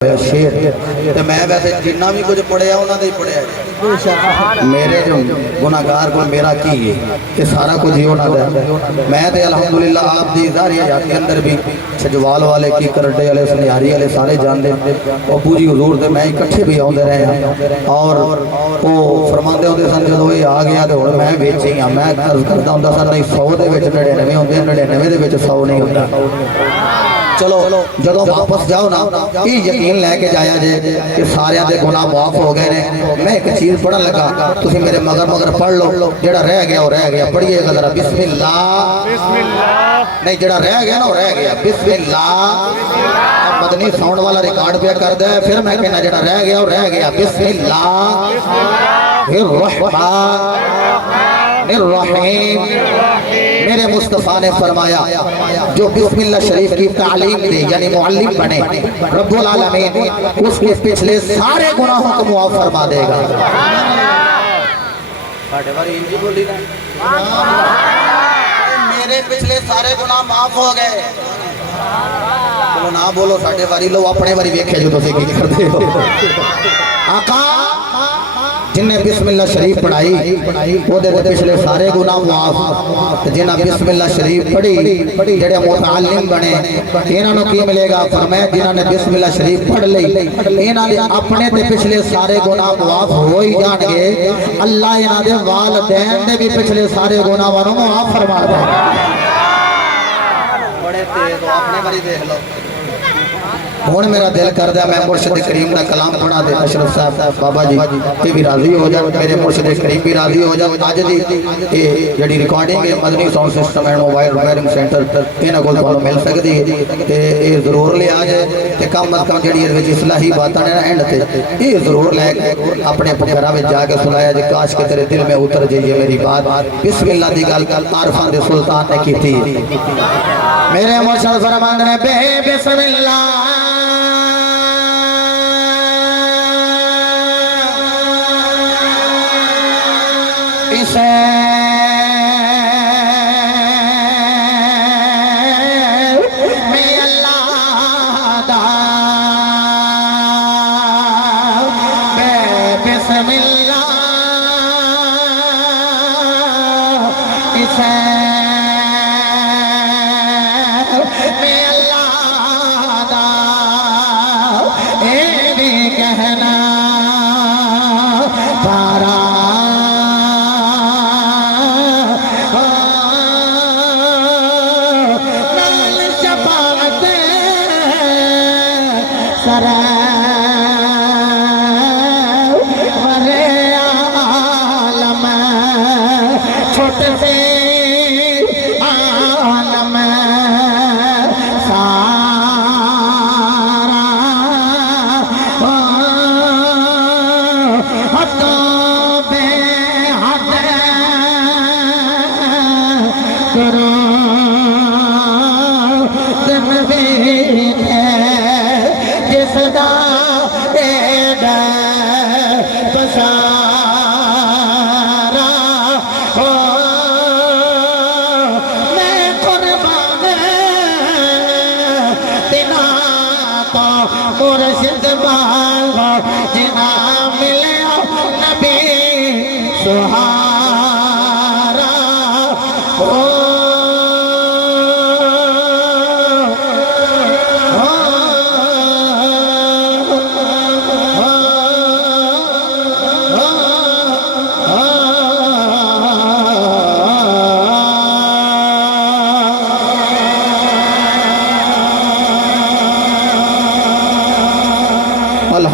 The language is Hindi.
शेर ते मैं वैसे जिन्ना भी कुछ पढ़िया उन्होंने ही पढ़िया। मेरे जो गुनाहगार को मेरा की है ये सारा कुछ ही उन्होंने है। मैं तो अल्हम्दुलिल्लाह आप दी ज़ारी हयात के अंदर भी सजवाल वाले की करडे वाले सनिहारी वाले सारे जानते अबू जी हजूर से मैं इकट्ठे भी आते रहे हैं और वो फरमाते होंगे सन जो ये आ गया तो मैं बेच ही हाँ। मैं अर्ज करता होंगे सर नहीं 100 के 99 होंगे 99 के 100 नहीं होता। चलो जो वापस जाओ ना ये यकीन लैके जाया जे कि सारे के गुनाह माफ हो गए ने। मैं एक चीज पढ़न लगा तुम मेरे मगर मगर पढ़ लो जेड़ा रह गया वो रह गया। पढ़िएगा जरा बिस्मिल्लाह नहीं जेड़ा रह गया ना वो रह गया बिस्मिल्लाह। मदनी साउंड वाला रिकॉर्ड पे कर दे फिर मैं कहना जेड़ा रह गया वो रह गया बिस्मिल्लाह रहीम। मेरे मुस्तफ़ा ने फरमाया जो बिस्मिल्लाह शरीफ की तालीम दे यानी मुअल्लिम बने रब्बुल आलमीन उसके पिछले सारे गुनाहों को मुआफ फरमा देगा। मेरे पिछले सारे गुनाह माफ हो गए। चलो ना बोलो साढ़े बारी लो अपने बारी वेखे जो तुम की करते हो। आका जिन्हें बिस्मिल्लाह शरीफ पढ़ाई वो पिछले सारे गुनाह माफ। जिन्हें बिस्मिल्लाह शरीफ पढ़ी जेडे मुतअल्लिम बने इन्होंने की मिलेगा फरमाया जिन्होंने बिस्मिल्लाह शरीफ पढ़ ली इन्होंने अपने ते पिछले सारे गुनाह माफ हो ही जाएंगे। अल्लाह इन्हां दे वालिदैन दे भी पिछले सारे गुनाहां नूं माफ फरमा देगा। बड़े तेज हो अपने बारी देख लो। हुण मेरा दिल कर दिया मैं मुर्शिद करीम का कलाम पढ़ा दे अशरफ साहब बाबा जी ये भी राजी हो जाए मेरे मुर्शिद करीम भी राजी हो जाए। अज की ये जी रिकॉर्डिंग है Madni sound system and mobile repairing centre इन्हों को तुहानूं मिल सकती है तो ये जरूर लिया जाए तो कम अज कम जी इसलाही बातें ने एंड से ये जरूर लैके अपने घर में जाके सुनाया जी काश के तेरे दिल में उतर जाइए मेरी बात। बिस्मिल्लाह की गल आरफां दे सुल्तान ने की थी। मेरे मुर्शिद फरमाते ने बे बिस्मिल्लाह मैं अल्लाह दा बिस्मिल्लाह इसे मैं अल्लाह दा ये भी कहना सारा छोटे से आलम सारा हदों बेहद करो तनवीर जिसदा एड़ा पसारा हो मैं कुर्बान तेना तो मुर्शिद बांगा जिना में